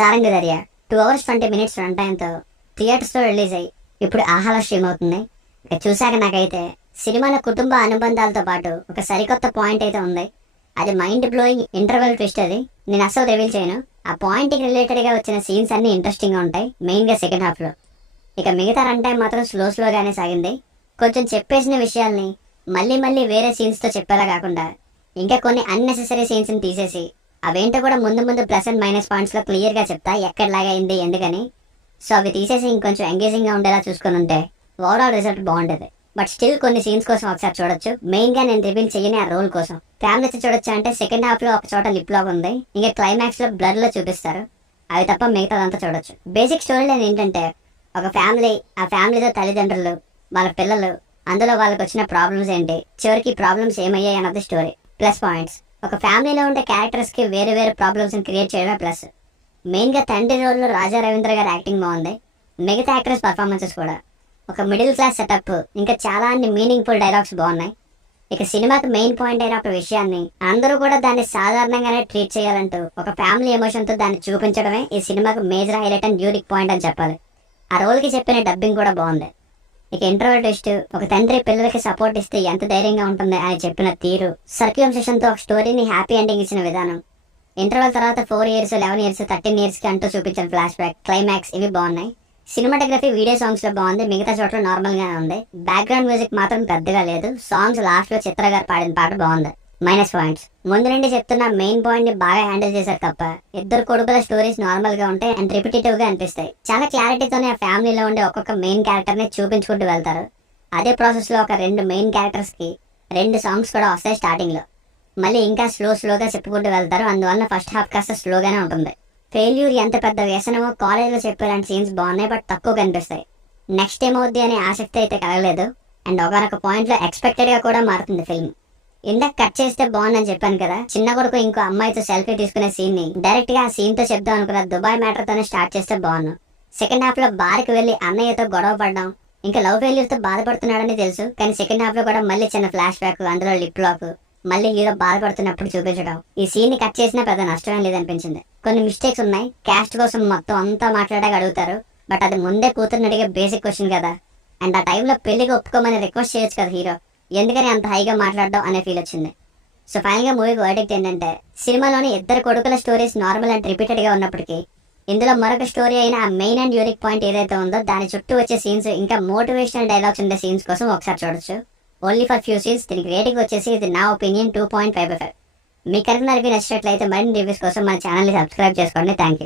Saranga Dariya 2 hours 20 minutes run టైంతో థియేటర్స్లో release అయ్యి ఇప్పుడు ఆహాలో స్ట్రీమ్ అవుతుంది. ఇక చూశాక నాకైతే సినిమాలో కుటుంబ అనుబంధాలతో పాటు ఒక సరికొత్త పాయింట్ అయితే ఉంది. అది మైండ్ బ్లోయింగ్ ఇంటర్వెల్ ట్విస్ట్. అది నేను అసలు రివీల్ చేయను. ఆ పాయింట్కి రిలేటెడ్గా వచ్చిన సీన్స్ అన్ని ఇంట్రెస్టింగ్గా ఉంటాయి, మెయిన్గా సెకండ్ హాఫ్లో. ఇక మిగతా రన్ టైం మాత్రం స్లోగానే సాగింది. కొంచెం చెప్పేసిన విషయాల్ని మళ్ళీ మళ్ళీ వేరే సీన్స్తో చెప్పేలా కాకుండా ఇంకా కొన్ని అన్నెసెసరీ సీన్స్ని తీసేసి అవేంటో కూడా ముందు ముందు ప్లస్ అండ్ మైనస్ పాయింట్స్లో క్లియర్గా చెప్తా ఎక్కడలాగైంది ఎందుకని. సో అవి తీసేసి ఇంకొంచెం ఎంగేజింగ్గా ఉండేలా చూసుకొని ఉంటే ఓవరాల్ రిజల్ట్ బాగుండేది. బట్ స్టిల్ కొన్ని సీన్స్ కోసం ఒకసారి చూడొచ్చు. మెయిన్గా నేను రివీల్ చేయని ఆ రోల్ కోసం ఫ్యామిలీతో చూడొచ్చు. అంటే సెకండ్ హాఫ్లో ఒక చోట లిప్ లాగ్ ఉంది, ఇంకా క్లైమాక్స్లో బ్లర్లో చూపిస్తారు. అవి తప్ప మిగతాదంతా చూడొచ్చు. బేసిక్ స్టోరీ లైన్ ఏంటంటే ఒక ఫ్యామిలీ, ఆ ఫ్యామిలీతో తల్లిదండ్రులు, వాళ్ళ పిల్లలు, అందులో వాళ్ళకి వచ్చిన ప్రాబ్లమ్స్ ఏంటి, చివరికి ప్రాబ్లమ్స్ ఏమయ్యాయి అన్నది స్టోరీ. ప్లస్ పాయింట్స్, ఒక ఫ్యామిలీలో ఉండే క్యారెక్టర్స్కి వేరే వేరే ప్రాబ్లమ్స్ని క్రియేట్ చేయడమే ప్లస్. మెయిన్గా తండ్రి రోల్లో రాజా రవీంద్ర గారి యాక్టింగ్ బాగుంది, మిగతా యాక్టర్స్ పర్ఫార్మెన్సెస్ కూడా. ఒక మిడిల్ క్లాస్ సెటప్, ఇంకా చాలా అన్ని మీనింగ్ఫుల్ డైలాగ్స్ బాగున్నాయి. ఇక సినిమాకి మెయిన్ పాయింట్ అయిన ఒక విషయాన్ని అందరూ కూడా దాన్ని సాధారణంగానే ట్రీట్ చేయాలంటూ ఒక ఫ్యామిలీ ఎమోషన్తో దాన్ని చూపించడమే ఈ సినిమాకు major highlight and unique point అని చెప్పాలి. ఆ రోల్కి చెప్పిన డబ్బింగ్ కూడా బాగుంది. ఇక ఇంటర్వల్ ట్విస్ట్, ఒక తండ్రి పిల్లలకి సపోర్ట్ ఇస్తే ఎంత ధైర్యంగా ఉంటుంది అని చెప్పిన తీరు, సర్క్యూమ్సెషన్తో ఒక స్టోరీని హ్యాపీ ఎండింగ్ ఇచ్చిన విధానం, ఇంటర్వల్ తర్వాత 4 years 11 years 13 yearsకి అంటూ చూపించిన ఫ్లాష్ బ్యాక్, క్లైమాక్స్ ఇవి బాగున్నాయి. సినిమాటోగ్రఫీ వీడియో సాంగ్స్లో బాగుంది, మిగతా చోట్ల నార్మల్గానే ఉంది. బ్యాక్గ్రౌండ్ మ్యూజిక్ మాత్రం పెద్దగా లేదు. సాంగ్స్ లాస్ట్లో చిత్ర గారు పాడిన పాట బాగుంది. మైనస్ పాయింట్స్, ముందు నుండి చెప్తున్న మెయిన్ పాయింట్ని బాగా హ్యాండిల్ చేశారు తప్ప ఇద్దరు కొడుకుల స్టోరీస్ నార్మల్గా ఉంటాయి అండ్ రిపిటేటివ్గా అనిపిస్తాయి. చాలా క్లారిటీతోనే ఆ ఫ్యామిలీలో ఉండే ఒక్కొక్క మెయిన్ క్యారెక్టర్ని చూపించుకుంటూ వెళ్తారు. అదే ప్రాసెస్లో ఒక 2 మెయిన్ క్యారెక్టర్స్కి 2 సాంగ్స్ కూడా వస్తాయి స్టార్టింగ్లో. మళ్ళీ ఇంకా స్లోగా చెప్పుకుంటూ వెళ్తారు. అందువల్ల ఫస్ట్ హాఫ్ కాస్త స్లోగానే ఉంటుంది. ఫెయిల్యూర్ ఎంత పెద్ద వ్యసనమో కాలేజ్లో చెప్పేలాంటి సీన్స్ బాగున్నాయి, బట్ తక్కువ కనిపిస్తాయి. నెక్స్ట్ ఏమవుద్ది అనే ఆసక్తి అయితే కలగలేదు. అండ్ ఒకనొక పాయింట్లో ఎక్స్పెక్టెడ్గా కూడా మారుతుంది ఫిల్మ్. ఇందాక కట్ చేస్తే బాగుందని చెప్పాను కదా, చిన్న కొడుకు ఇంకో అమ్మాయితో సెల్ఫీ తీసుకునే సీన్ని డైరెక్ట్గా ఆ సీన్తో చెప్దాం అనుకున్న దుబాయ్ మ్యాటర్తోనే స్టార్ట్ చేస్తే బాగున్నాను. సెకండ్ హాఫ్లో బార్కి వెళ్ళి అన్నయ్యతో గొడవ పడడం, ఇంకా లవ్ ఫెయిల్యూర్తో బాధపడుతున్నాడని తెలుసు, కానీ సెకండ్ హాఫ్లో కూడా మళ్ళీ చిన్న ఫ్లాష్ బ్యాక్, అందులో లిప్ లాక్, మళ్ళీ హీరో బాధపడుతున్నప్పుడు చూపించడం. ఈ సీన్ని కట్ చేసినా పెద్ద నష్టం లేదనిపించింది. కొన్ని మిస్టేక్స్ ఉన్నాయి. క్యాస్ట్ కోసం మొత్తం అంతా మాట్లాడాక అడుగుతారు, బట్ అది ముందే కూతురుని అడిగే బేసిక్ క్వశ్చన్ కదా. అండ్ ఆ టైంలో పెళ్లికి ఒప్పుకోమని రిక్వెస్ట్ చేయొచ్చు కదా హీరో, ఎందుకని అంత హైగా మాట్లాడడం అనే ఫీల్ వచ్చింది. సో ఫైనల్గా మూవీకి వర్డిక్ట్ ఏంటంటే, సినిమాలోని ఇద్దరు కొడుకుల స్టోరీస్ నార్మల్ అండ్ రిపీటెడ్గా ఉన్నప్పటికీ ఇందులో మరొక స్టోరీ అయిన ఆ మెయిన్ అండ్ యూనిక్ పాయింట్ ఏదైతే ఉందో దాని చుట్టూ వచ్చే సీన్స్, ఇంకా మోటివేషనల్ డైలాగ్స్ ఉండే సీన్స్ కోసం ఒకసారి చూడొచ్చు. Only for few scenes. దీనికి రేటింగ్ వచ్చేసి ఇది నా ఒపీనియన్ 2.5/5. మీ కనుక రివ్యూ నచ్చినట్లయితే మరిన్ని రివ్యూస్ కోసం మన ఛానల్ని సబ్స్క్రైబ్ చేసుకోండి. Thank you.